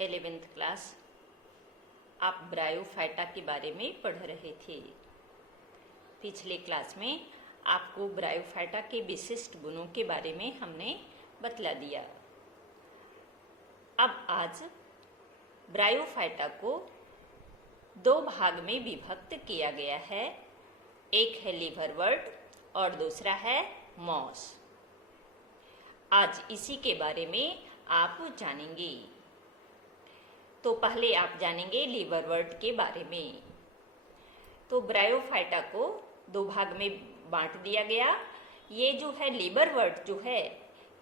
11th class. आप bryophyta के बारे में पढ़ रहे थे। पिछले क्लास में आपको ब्रायोफाइटा के विशिष्ट गुणों के बारे में हमने बतला दिया। अब आज ब्रायोफाइटा को दो भाग में विभक्त किया गया है। एक है लिवरवर्ट और दूसरा है मॉस। आज इसी के बारे में आप जानेंगे। तो पहले आप जानेंगे लिवरवर्ट के बारे में। तो ब्रायोफाइटा को दो भाग में बांट दिया गया। ये जो है लिवरवर्ट जो है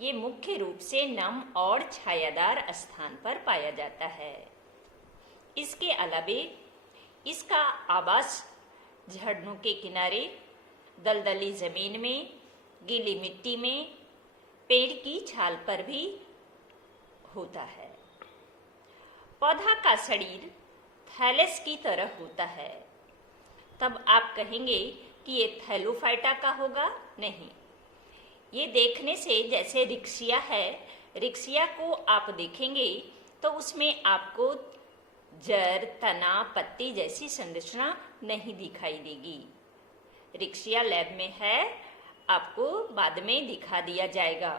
ये मुख्य रूप से नम और छायादार स्थान पर पाया जाता है। इसके अलावे इसका आवास झरनों के किनारे, दलदली जमीन में, गीली मिट्टी में, पेड़ की छाल पर भी होता है। पौधा का शरीर थैलस की तरह होता है। तब आप कहेंगे कि ये थैलोफाइटा का होगा? नहीं, ये देखने से जैसे रिक्सिया है, रिक्सिया को आप देखेंगे तो उसमें आपको जड़, तना, पत्ती जैसी संरचना नहीं दिखाई देगी। रिक्सिया लैब में है, आपको बाद में दिखा दिया जाएगा।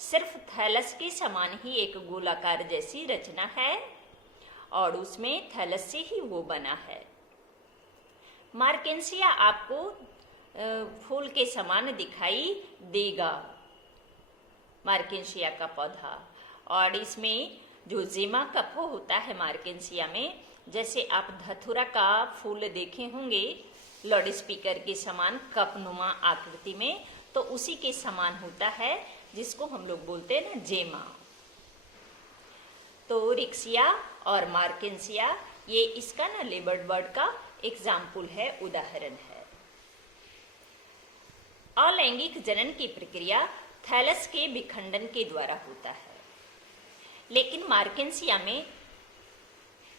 सिर्फ थैलस के समान ही एक गोलाकार जैसी रचना है और उसमें थैलस से ही वो बना है। मार्केंसिया आपको फूल के समान दिखाई देगा, मार्केंसिया का पौधा। और इसमें जो जेमा कफो होता है मार्केंसिया में, जैसे आप धतूरा का फूल देखे होंगे लाउड स्पीकर के समान कपनुमा आकृति में, तो उसी के समान होता है, जिसको हम लोग बोलते हैं ना जेमा। तो रिक्सिया और मार्केंसिया ये इसका ना लिवरवर्ट का एग्जाम्पल है, उदाहरण है। अलैंगिक जनन की प्रक्रिया थैलस के विखंडन के द्वारा होता है, लेकिन मार्केंसिया में,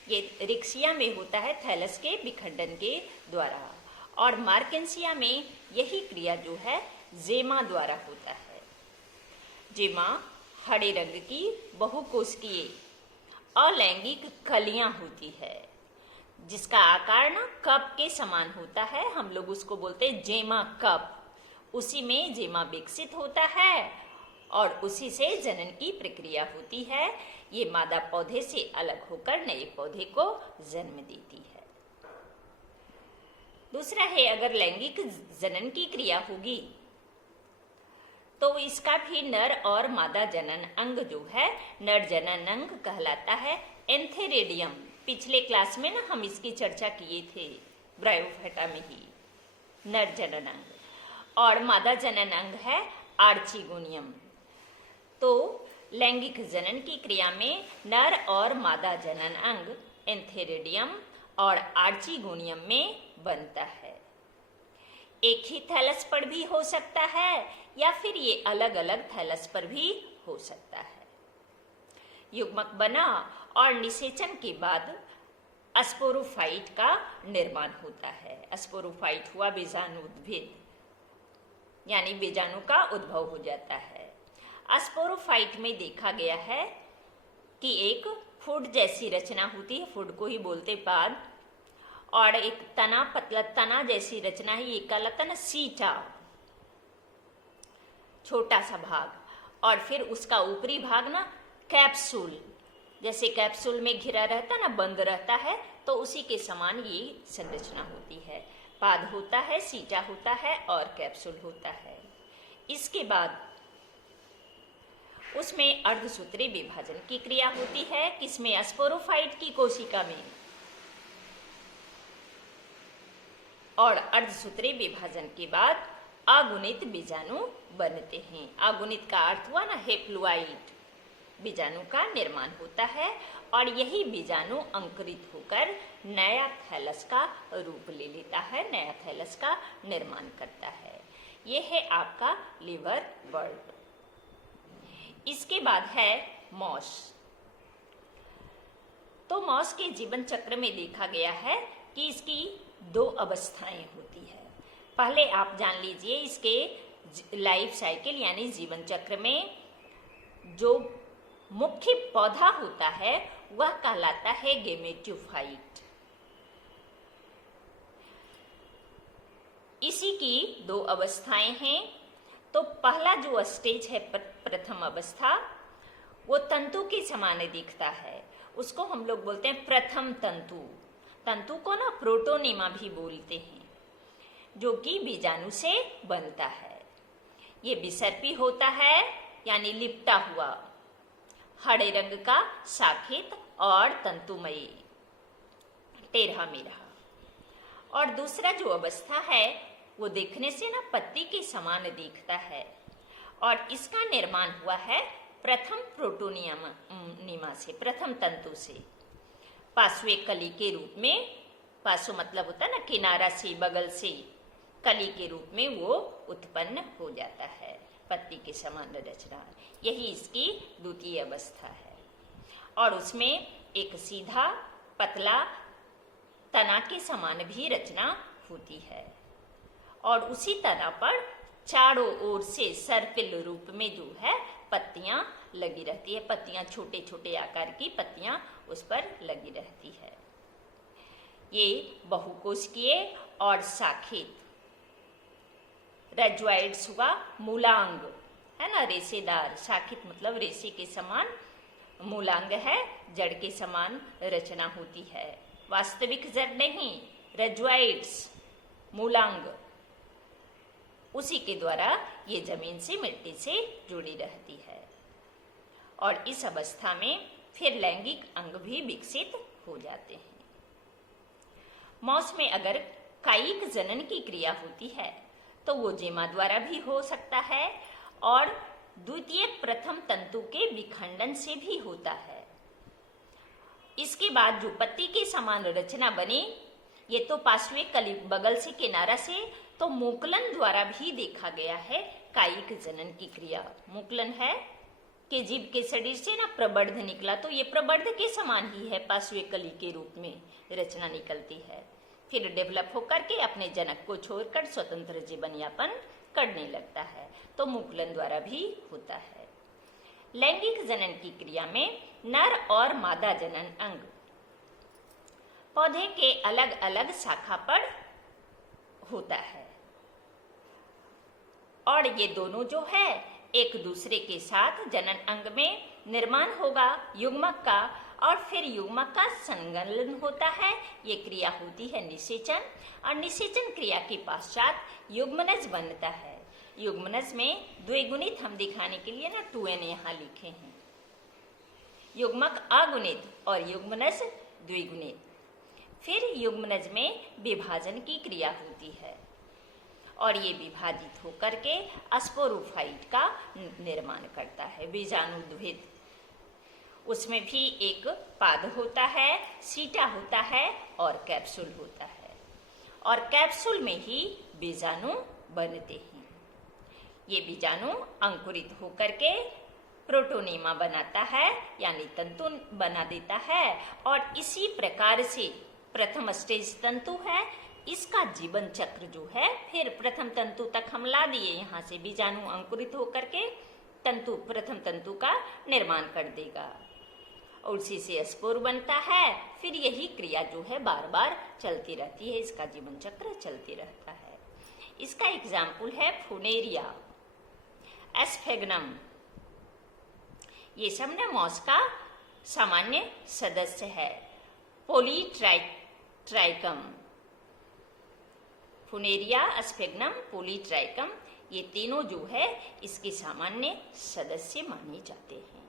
ये रिक्सिया में होता है थैलस के विखंडन के द्वारा, और मार्केंसिया में यही क्रिया जो है जेमा द्वारा होता है। जेमा हरे रंग की बहुकोशिकीय अलैंगिक कलियां होती है, जिसका आकार ना कप के समान होता है। हम लोग उसको बोलते हैं जेमा कप। उसी में जेमा विकसित होता है और उसी से जनन की प्रक्रिया होती है। ये मादा पौधे से अलग होकर नए पौधे को जन्म देती है। दूसरा है, अगर लैंगिक जनन की क्रिया होगी तो इसका भी नर और मादा जनन अंग जो है नर जनन अंग कहलाता है, एंथेरिडियम। पिछले क्लास में ना हम इसकी चर्चा किए थे, ब्रायोफाइटा में ही नर जनन अंग। और मादा जनन अंग है आर्चिगोनियम। तो लैंगिक जनन की क्रिया में नर और मादा जनन अंग एंथेरिडियम और आर्चिगोनियम में बनता है। एक ही थैलस पर भी हो सकता है या फिर ये अलग अलग थैलस पर भी हो सकता है। युग्मक बना और निषेचन के बाद स्पोरोफाइट का निर्माण होता है। स्पोरोफाइट हुआ बीजाणु उद्भिद, यानी बीजाणु का उद्भव हो जाता है। स्पोरोफाइट में देखा गया है कि एक फूड जैसी रचना होती है, फूड को ही बोलते पाद, और एक तना, पतला तना जैसी रचना है, ये कहलाता ना सीटा, छोटा सा भाग, और फिर उसका ऊपरी भाग ना कैप्सूल, जैसे कैप्सूल में घिरा रहता ना, बंद रहता है, तो उसी के समान ये संरचना होती है। पाद होता है, सीटा होता है और कैप्सूल होता है। इसके बाद उसमें अर्धसूत्री विभाजन की क्रिया होती है। किसमें? स्पोरोफाइट की कोशिका में। और अर्धसूत्री विभाजन के बाद अगुणित बीजाणु बनते हैं। अगुणित का अर्थ हुआ ना हेप्लुआइड, बीजाणु का निर्माण होता है और यही बीजाणु अंकुरित होकर नया थैलस का रूप ले लेता है, नया थैलस का निर्माण करता है। यह है आपका लिवरवर्ट। इसके बाद है मॉस। तो मॉस के जीवन चक्र में देखा गया है कि इसकी दो अवस्थाएं होती है। पहले आप जान लीजिए इसके लाइफ साइकिल यानी जीवन चक्र में जो मुख्य पौधा होता है वह कहलाता है गेमेटोफाइट। इसी की दो अवस्थाएं हैं। तो पहला जो स्टेज है प्रथम अवस्था, वो तंतु के समान दिखता है, उसको हम लोग बोलते हैं प्रथम तंतु। तंतु को ना प्रोटोनीमा भी बोलते हैं, जो कि बीजाणु से बनता है। ये बिसर्पी होता है, यानी लिपटा हुआ, हरे रंग का, शाखित और तंतुमयी, टेढ़ा मेढ़ा। और दूसरा जो अवस्था है वो देखने से ना पत्ती के समान दिखता है, और इसका निर्माण हुआ है प्रथम प्रोटोनीमा से, प्रथम तंतु से। पार्श्व कली के रूप में, पार्श्व मतलब होता है ना किनारा से, बगल से, कली के रूप में वो उत्पन्न हो जाता है, पत्ती के समान रचना। यही इसकी द्वितीय अवस्था है। और उसमें एक सीधा पतला तना के समान भी रचना होती है, और उसी तना पर चारों ओर से सर्पिल रूप में जो है पत्तियां लगी रहती है। पत्तियां छोटे छोटे आकार की पत्तियां उस पर लगी रहती है। ये बहुकोशिकीय और शाखित रेजोइड्स हुआ, मूलांग है ना, रेशेदार, शाखित मतलब रेशे के समान, मूलांग है, जड़ के समान रचना होती है। वास्तविक जड़ नहीं, रेजोइड्स, मूलांग, उसी के द्वारा ये जमीन से, मिट्टी से जुड़ी रहती है। और इस अवस्था में फिर लैंगिक अंग भी विकसित हो जाते हैं। मौस में अगर कायिक जनन की क्रिया होती है तो वो जेमा द्वारा भी हो सकता है, और द्वितीय प्रथम तंतु के विखंडन से भी होता है। इसके बाद जो पत्ती के समान रचना बने, ये तो पार्श्व कली, बगल से, किनारा से, तो मोकलन द्वारा भी देखा गया है कायिक जनन की क्रिया। मोकलन है कि जीव के शरीर से ना प्रबर्ध निकला, तो ये प्रबर्ध के समान ही है, पार्श्व कली के रूप में रचना निकलती है। फिर डेवलप होकर के अपने जनक को छोड़कर स्वतंत्र जीवन यापन करने लगता है, तो मुकुलन द्वारा भी होता है। लैंगिक जनन की क्रिया में नर और मादा जनन अंग पौधे के अलग अलग शाखा पर होता है, और ये दोनों जो है एक दूसरे के साथ जनन अंग में निर्माण होगा युग्मक का, और फिर युग्मक का संलग्न होता है। ये क्रिया होती है निषेचन, और निषेचन क्रिया के पश्चात युग्मनज बनता है। युग्मनज में द्विगुणित हम दिखाने के लिए ना 2n यहाँ लिखे हैं। युग्मक अगुणित और युग्मनज द्विगुणित। फिर युग्मनज में विभाजन की क्रिया होती है, और ये विभाजित होकर के स्पोरोफाइट का निर्माण करता है, बीजाणुद्भिद। उसमें भी एक पाद होता है, सीटा होता है और कैप्सूल होता है, और कैप्सूल में ही बीजाणु बनते हैं। ये बीजाणु अंकुरित होकर के प्रोटोनीमा बनाता है, यानी तंतु बना देता है, और इसी प्रकार से प्रथम स्टेज तंतु है, इसका जीवन चक्र जो है फिर प्रथम तंतु तक हम ला दिए। यहाँ से बीजाणु अंकुरित होकर के तंतु, प्रथम तंतु का निर्माण कर देगा, और उसी से स्पोर बनता है। फिर यही क्रिया जो है बार बार चलती रहती है, इसका जीवन चक्र चलती रहता है। इसका एग्जाम्पल है फुनेरिया, एस्फेगनम। ये सब ने मॉस का सामान्य सदस्य है। पॉलीट्राइकम, फुनेरिया, एस्फेगनम, पॉलीट्राइकम, ये तीनों जो है इसके सामान्य सदस्य माने जाते हैं।